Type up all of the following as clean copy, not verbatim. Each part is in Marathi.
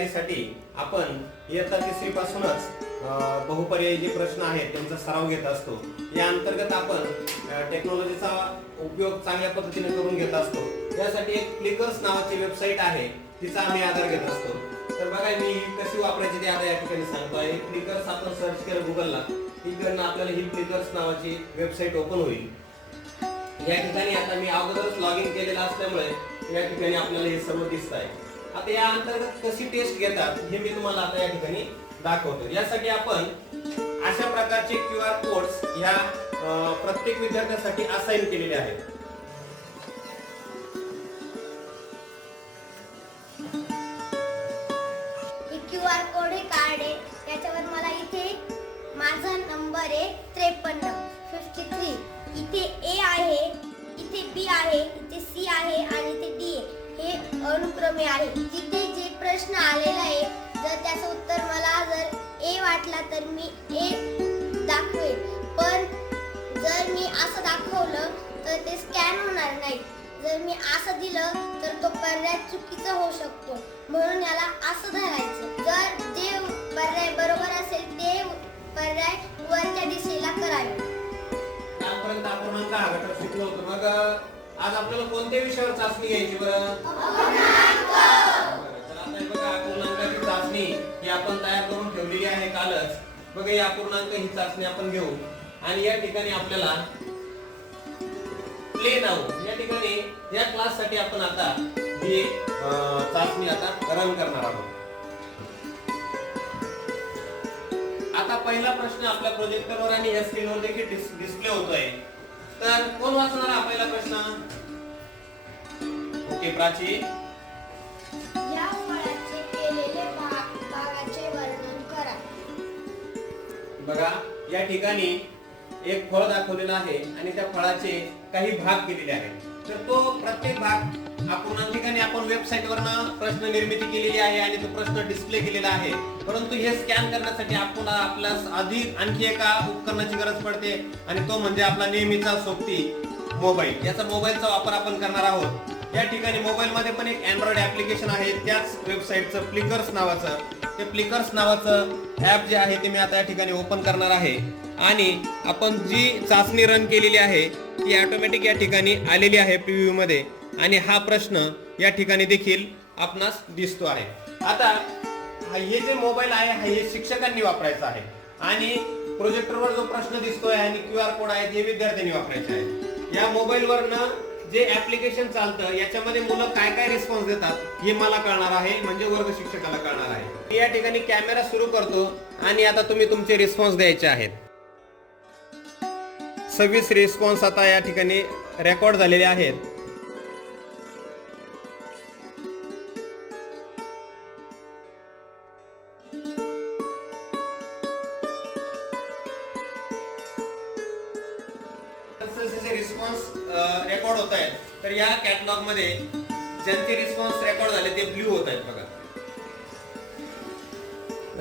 तयारीसाठी आपण इयत्ता 3री पासूनच बहुपर्यायी जे प्रश्न आहेत त्यांचा सराव घेत असतो। या अंतर्गत आपण टेक्नॉलॉजीचा उपयोग चांगल्या पद्धतीने करून घेत असतो। यासाठी एक फ्लिकर्स नावाची वेबसाईट आहे, तिचा आम्ही आधार घेत असतो। तर बघा मी कशी वापरायची ते आता या ठिकाणी सांगतोय। फ्लिकर्स आपण सर्च केलं गुगलला, इकडनं आपल्याला ही फ्लिकर्स नावाची वेबसाईट ओपन होईल। या ठिकाणी आता मी अगोदरच लॉग इन केलेलं असल्यामुळे या ठिकाणी आपल्याला हे सर्व दिसत आहे। आता या अंतर्गत कशी टेस्ट घेतात हे मी तुम्हाला आता या ठिकाणी दाखवतो। यासाठी आपण अशा प्रकारचे QR कोड्स या प्रत्येक विद्यार्थ्यासाठी असाइन केलेले आहेत। QR कोड हे कार्ड आहे, त्याच्यावर मला इथे माझा नंबर आहे 53 इथे A आहे, इथे B आहे, इथे C आहे आणि इथे D आहे। हे अनुक्रमे आहे। जिथे जे प्रश्न आलेला आहे जर त्याचं उत्तर मला जर A वाटला तर मी A दाखवेल, पण जर मी असं दाखवलं तर ते स्कॅन होणार नाही। जर मी असं दिलं तर तो पर्याय चुकीचा होऊ शकतो, म्हणून याला असं धरायचं। जर जे पर्याय बरोबर असेल ते पर्याय वरच्या दिशेला करावे। आतापर्यंत आपण हा घटक शिकलो होतो। मग आज आपल्याला कोणत्या विषयावर चाचणी घ्यायची बरं? अपूर्णांक। तर आता हे बघा अपूर्णांकाची चाचणी ही आपण तयार करून ठेवलेली आहे कालच। बघा या अपूर्णांक ही चाचणी आपण घेऊ आणि या ठिकाणी आपल्याला प्ले नाउ या ठिकाणी या क्लास साठी आपण आता ही चाचणी आता रन करणार आहोत। आता पहिला प्रश्न आपल्या प्रोजेक्टरवर आणि या स्क्रीनवर देखील डिस्प्ले होतोय। तर कोण वाचणार हा पहिला प्रश्न? ओके प्राची। या फळाचे केलेले भागाचे वर्णन करा। बघा या ठिकाणी एक फळ दाखवलेलं आहे आणि त्या फळाचे काही भाग केलेले आहेत। तर तो प्रत्येक भाग अपूर्णांकाने आपण वेबसाईट वरनं प्रश्न निर्मिती केलेली आहे आणि तो प्रश्न डिस्प्ले केलेला आहे। परंतु हे स्कॅन करण्यासाठी आपण आपल्याला आणखी एका उपकरणाची गरज पडते आणि तो म्हणजे आपला नेहमीचा सोबती मोबाईल। याचा मोबाईलचा वापर आपण करणार आहोत। या ठिकाणी मोबाईल मध्ये पण एक अँड्रॉइड ऍप्लिकेशन आहे, त्याच वेबसाईटचं फ्लिकर्स नावाचं। ते फ्लिकर्स नावाचं ऍप जे आहे ते मी आता या ठिकाणी ओपन करणार आहे आणि आपण जी चाचणी रन केलेली आहे ती ऑटोमॅटिक या ठिकाणी आलेली आहे प्रीव्ह्यू मध्ये आणि हा प्रश्न या ठिकाणी देखील आपणास दिसतो आहे। आता हे जे मोबाईल आहे हे शिक्षकांनी वापरायचा आहे आणि प्रोजेक्टरवर जो प्रश्न दिसतोय आणि QR कोड आहे ते विद्यार्थ्यांनी वापरायचे आहे। या मोबाईल वरनं जे ऍप्लिकेशन चालतं याच्यामध्ये मुलं काय काय रिस्पॉन्स देतात हे मला कळणार आहे, म्हणजे वर्ग शिक्षकाला कळणार आहे। मी या ठिकाणी कॅमेरा सुरू करतो आणि आता तुम्ही तुमचे रिस्पॉन्स द्यायचे आहेत। 26 रिस्पॉन्स आता या ठिकाणी रेकॉर्ड झालेले आहेत। रिस्पॉन्स रेकॉर्ड होत आहेत। तर या कॅटलॉग मध्ये ज्यांचे रिस्पॉन्स रेकॉर्ड झाले ते ब्लू होत आहेत। बघा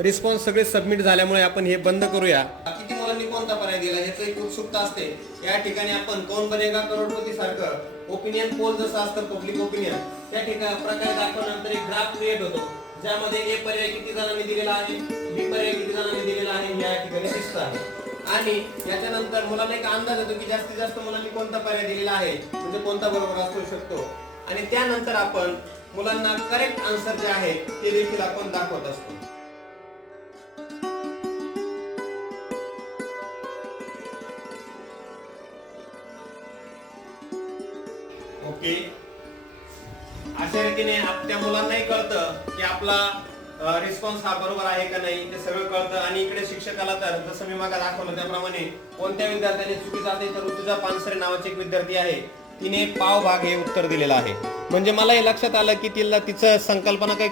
रिस्पॉन्स सगळे सबमिट झाल्यामुळे आपण हे बंद करूया। किती मुलांनी कोणता पर्याय दिला याची एक उत्सुकता असते। या ठिकाणी आपण कौन बनेगा करोडपती सारखं ओपिनियन पोल जसं असतं पब्लिक ओपिनियन त्या ठिकाणी प्रकारे दाखवल्यानंतर एक ग्राफ क्रिएट होतो, ज्यामध्ये ए पर्याय किती जणांनी दिलेला आहे, बी पर्याय किती जणांनी दिलेला आहे हे या ठिकाणी दिसत आहे। आणि याच्यानंतर मुलांना एक अंदाज येतो की जास्तीत जास्त मुलांनी कोणता पर्याय दिलेला आहे, म्हणजे कोणता बरोबर असू शकतो। आणि त्यानंतर आपण मुलांना करेक्ट आन्सर जे आहे ते देखील आपण दाखवत असतो। ओके, अशा रीतीने त्या मुलांनाही कळतं की आपला रिस्पॉन्स हा बरोबर आहे का नाही ते सगळं कळतं। आणि इकडे शिक्षकाला तर जसं मी मागे दाखवलं त्याप्रमाणे कोणत्या विद्यार्थ्याने चुकीचं असेल तर ऋतुजा पानसरे नावाची एक विद्यार्थी आहे, तिने पाव भाग हे उत्तर दिलेलं आहे। म्हणजे मला हे लक्षात आलं की तिला तिचं संकल्पना काय